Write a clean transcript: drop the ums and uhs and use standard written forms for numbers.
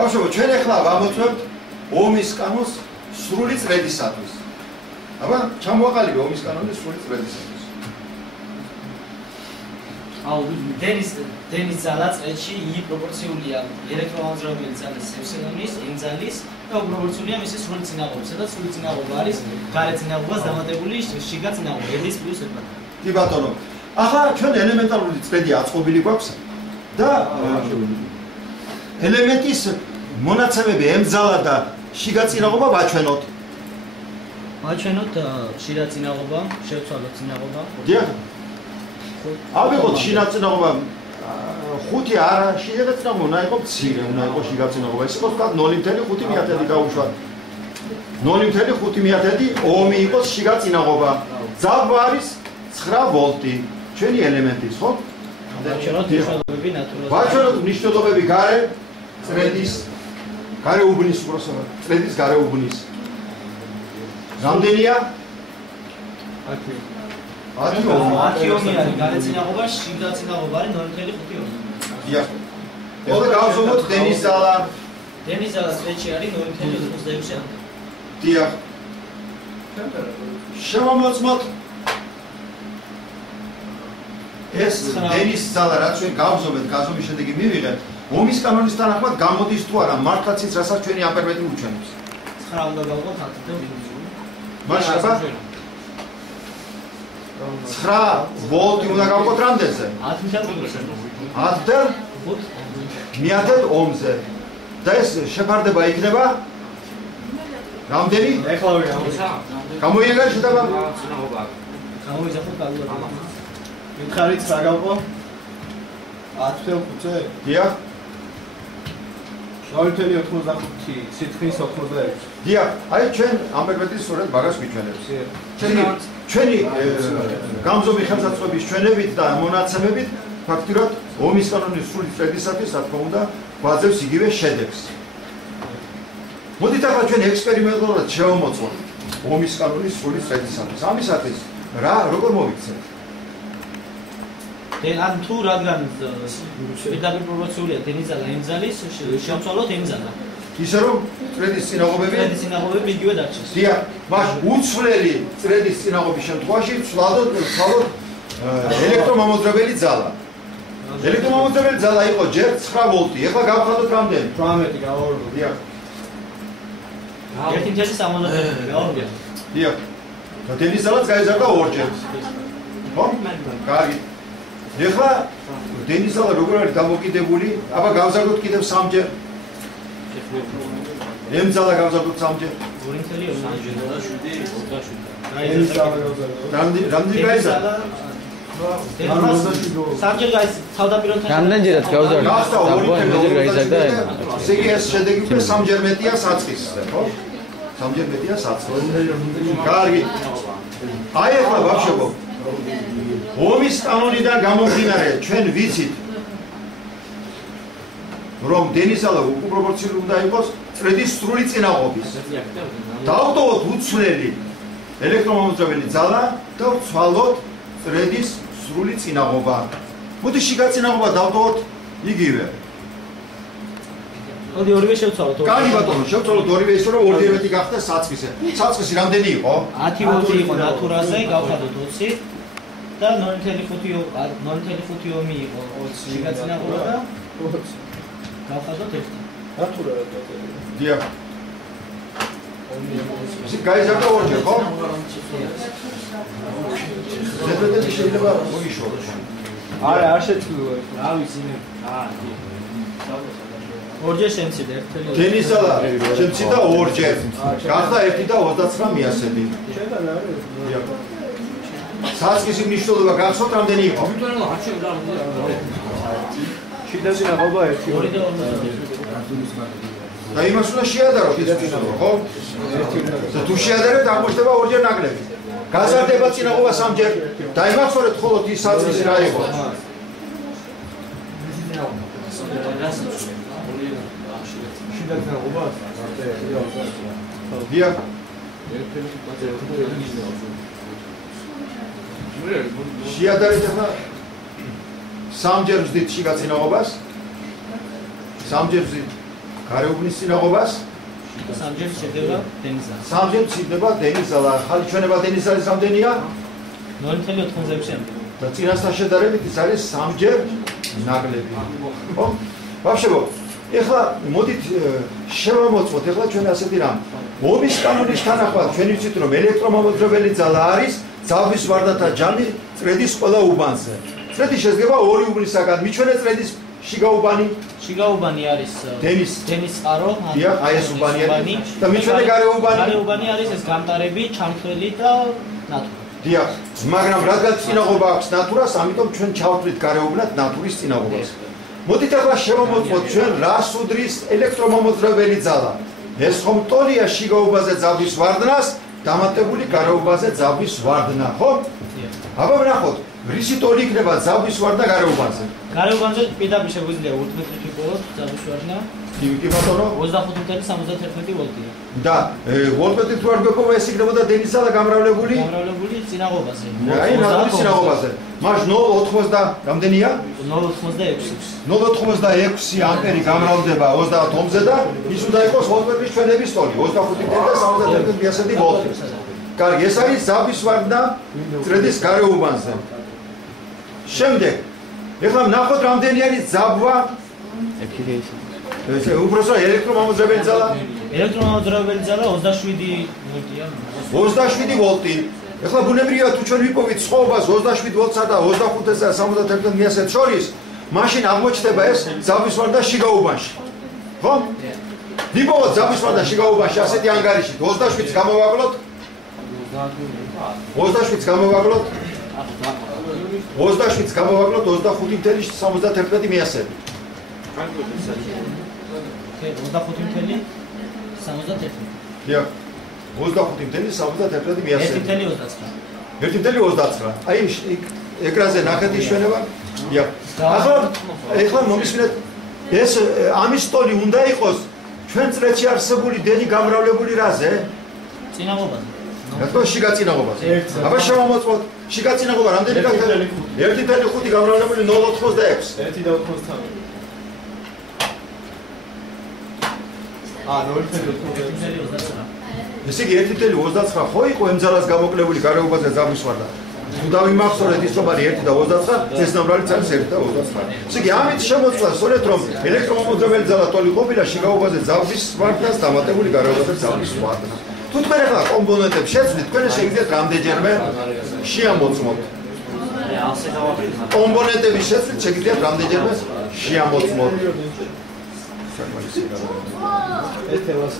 ბავშვებო, ჩვენ ახლა ვამოწმებთ ომის კანონს სრული წრედისათვის. აბა, ჩამოვაყალიბე ომის კანონის სრული წრედისათვის. დენის ძალა წრედში იგი პროპორციულია ელექტრომაგნიტური ძალის ეფსილონის, იმ ძალის და უპროპორციულია მისი სრული წინაღობა, სადაც სრული წინაღობა არის გარე წინაღობას დამატებული შიგა წინაღობა, ელის პლუს 1. კი ბატონო. ახლა ჩვენ ელემენტარული წრედი აწყობილი გვაქვს და ელემენტის მონაცემები ემძალა და შიგა წინაღობა ვაჩვენოთ. ვაჩვენოთ შიგა წინაღობა, შევცვალოთ წინაღობა. დიახ. ავიღოთ შიგა წინაღობა 5 არა, შიგა წინაღობა უნდა იყოს მცირე, უნდა იყოს შიგა წინაღობა. ეს იყოს თქვა 0.5 დაუშვათ. 0.5 ომი იყოს შიგა წინაღობა. ძალა არის 9 ვოლტი. ჩვენი ელემენტის, ხო? ვაჩვენოთ მნიშვნელობები ნატურალურ. ვაჩვენოთ მნიშვნელობები გარე წრედის, გარე უბნის უბრალოდ წრედის გარე უბნის. რამდენია? 10 ომი არის გარე წინაღობა, შიგა წინაღობა არის 0.5 ომი. დიახ. ეხლა გავზომოთ დენის ძალა. დენის ძალა წრედში არის 0.26 ომი. დიახ. შევამოწმოთ ეს დენის ძალა რაც ჩვენ გავზომეთ, გაზომვის შედეგი მივიღეთ, ომის კანონის თანახმად გამოდის თუ არა მართლაც ის რასაც ჩვენი ამპერმეტრი უჩვენებს. 9 უნდა გავყოთ 10 და მინუსი. მაშაბა 9 ვოლტი უნდა გავყოთ რამდენზე? 10 და მინუსი. 10 და 5 ომზე. და ეს შეფარდება იქნება რამდენი? ეხლა ვიღა. გამოიეგა შედება? გამოიზახო კალკულატორი. მითხარით რა გავყო? 10.5-ზე? დიახ. 0.95 სითხნის 86. დიახ, აი ჩვენ ამპერმეტრის სწორედ მაგას გვიჩვენებს. ჩვენი გამზომი ხელსაწყოების ჩვენებით და მონაცემებით ფაქტიურად ომის კანონის სრული წრედისათვის, რა თქმა უნდა, გვაძლევს იგივე შედეგს. მოდით ახლა ჩვენ ექსპერიმენტულად შევამოწმოთ ომის კანონის სრული წრედისათვის. ამისათვის როგორ მოვიქცეთ? ან თუ რადგან პირდაპირ პროპორციულია დენის ძალა იმ ძალის, შევცვალოთ იმ ძალა. ისე რომ წრედის წინაღობები იგივე დარჩეს. დიახ, მაშინ უცვლელი წრედის წინაღობის შემთხვევაში ვცვალოთ ელექტრომამოძრავებელი ძალა. ელექტრომამოძრავებელი ძალა იყო ჯერ 9 ვოლტი. ეხლა გავხადოთ რამდენი? 18 გავაურო. დიახ. 1.75 გავაურო. დიახ. და დენის ძალაც გაიზარდა ორჯერ. ხო? კარგი. ეხლა დენის ძალა როგორ არის დამოკიდებული? აბა გავზარდოთ კიდევ 3-ჯერ. ემ ძალა გავზარდოთ 3-ჯერ. 2.7 რამდენი გაიზარდა? 3-ჯერ თავდაპირველად რამდენჯერაც გავზარდა? გასტა 2.7 გაიზარდა. ესე იგი ეს შედეგი უკვე 3-ჯერ მეტია საწყისზე, ხო? 3-ჯერ მეტია საწყისზე. კარგი. აი ახლა ბავშვებო ომის კანონიდან გამომდინარე ჩვენ ვიცით რომ დენის ძალა უპროპორციული უნდა იყოს წრედის სრული წინაღობის. დავტოვოთ უცვლელი ელექტრომამოძრავებელი ძალა და ვცვალოთ წრედის სრული წინაღობა. მოდი შიგა წინაღობა დავტოვოთ იგივე. მოდი ორივე შევცვალოთ. კარგი ბატონო, შევცვალოთ ორივე ისე რომ ორდიერთი გახდა საწყისი. საწყისი რამდენი იყო? 10 ვოლტი იყო ნატურაზე, გავხადოთ 20 და 0.5 ომი იყო 20 შიგა წინაღობა და 20. გავხადოთ 1. ნატურა რა დაწერა? დიახ. ისე გაიზარდა ორჯერ, ხო? ზედმეტი შეიძლება მოიშოროს. არა, არ შეცვლილა. რა ვიცი მე. ორჯერ შემცირდა 1. დენის ძალა შემცირდა ორჯერ. გახდა 1 და 29 მიასები. შენთან არის? დიახ. საწყისი მნიშვნელობა გახსოვთ რამდენი იყო? შიდა წინაღობა 1. 2 და 2. და იმას უნდა შეადაროთ ეს მნიშვნელობა, ხო? და თუ შეადარებთ აღმოჩნდება ორჯერ ნაკლები. გაზარდება წინაღობა 3-ჯერ. და იმახსოვრეთ მხოლოდ ის საწყისი რა იყო? შიდა წინაღობა? დიახ. შეადარეთ ახლა 3-ჯერ ვზდით შიგა წინაღობას. 3-ჯერ ვზდით გარეუბნის წინაღობას სამჯერ შედება დენიზა. სამჯერ მცირდება დენიზალა. ხალი ჩვენება დენიზალის რამდენია? 0.86. და წინასთან შედარებით ის არის სამჯერ ნაკლები. ხო? ბავშვებო, ეხლა მოდით შევამოწმოთ ეხლა ჩვენ ასეთი რამ. ომის კანონის თანახმად ჩვენ ვიცით რომ ელექტრომამოძრავებელი ძალა არის ძალვის ვარდათა ჯამი წრედის ყველა უბანზე. წრედი შედგება ორი უბნისაგან. მიჩვენე წრედის შიგაუბანი. შიგაუბანი არის დენის წყარო, აი ეს უბანი არის და მიჩვენე გარეუბანი. გარეუბანი არის ეს გამტარები, ჩამთველი და ნატურა. დიახ, მაგრამ რადგან წინაღობა აქვს ნატურას, ამიტომ ჩვენ ჩავთვლით გარეუბნად ნატურის წინაღობას. მოდით ახლა შევამოწმოთ ჩვენ რას უდრის ელექტრომამოძრავებელი ძალა. ეს ხომ ტოლია შიგაუბაზე ძალვის ვარდნას, დამატებული გარეუბაზე ძალვის ვარდნა, ხო? აბა ვნახოთ, რისი ტოლი იქნება ძალვის ვარდნა გარეუბანზე? გარეუბანზე პირდაპირ შეგვიძლია ურთმეტი ვიყოლოთ ძალვის ვარდნა. კი ბატონო, 25.71 ვოლტია. და ვოლტმეტრი თუ არ გვექნება ეს იქნებოდა დენიზალა გამრავლებული წინაღობაზე. აი, ნატურის წინაღობაზე. მას 0.80 რამდენია? 0.86. 0.86 ამპერი გამრავლდება 30 ომზე და ის უნდა იყოს ვოლტმეტრის ჩვენების ტოლი 25.71 ვოლტი. კარგი, ეს არის ძალვის ვარდნა წრედის გარეუბანზე. შემდეგ, ეხლა ვნახოთ რამდენი არის ძაბვა ეს უბრალოდ ელექტრომამოძრავებელი ძალა. ელექტრომამოძრავებელი ძალა 27 ვოლტია. 27 ვოლტი. ეხლა ბუნებრივია თუ ჩვენ ვიპოვით სხვაობას 27 ვოლტსა და 25-ს და 71-ს შორის, მაშინ აღმოჩნდება ეს ძალვის ვარდნა შიგაუბანში. ხო? ვიპოვოთ ძალვის ვარდნა შიგაუბანში ასეთი ანგარიშით 27-ს გამოვაკლოთ. 27-ს გამოვაკლოთ. 27-ს გამოვაკლოთ 25.71 მიასები. 25.71. დიახ. 25.71 მიასები. 1.29. აი ეკრანზე ნახეთ იშვენება. დიახ. ახლა მომისმინეთ ეს ამის ტოლი უნდა იყოს ჩვენ წრეში არსებული დენი გამრავლებული რაზე? წინაღობაზე. რატო შიგაწინაღობაზე? აბა შევამოწმოთ. შიგაწინაღობა რამდენი გახდა? 1.5 გამრავლებული 0.86. 1.85. აა 0.89. ესე იგი 1.29 ხო იყო ემძალას გამოკლებული გარეუბანზე ძალვის ვარდნა. თუ დავიმახსოვრეთ ის რომ არის 1.29, ეს ნომრალიც არის 1.29. ესე იგი ამით შემოწმდა სწორედ რომ ელექტრომამოძრავებელი ძალა ტოლი ყოფილა შიგაუბანზე ძალვის ვარდნას დამატებული გარეუბანზე ძალვის ვარდნა. თუ თქვენ ახლა კომპონენტებს შეცვლით, თქვენ შეგიძლიათ რამდენჯერმე შეამოწმოთ. კომპონენტების შეცვლით შეგიძლიათ რამდენჯერმე შეამოწმოთ. ეს თელას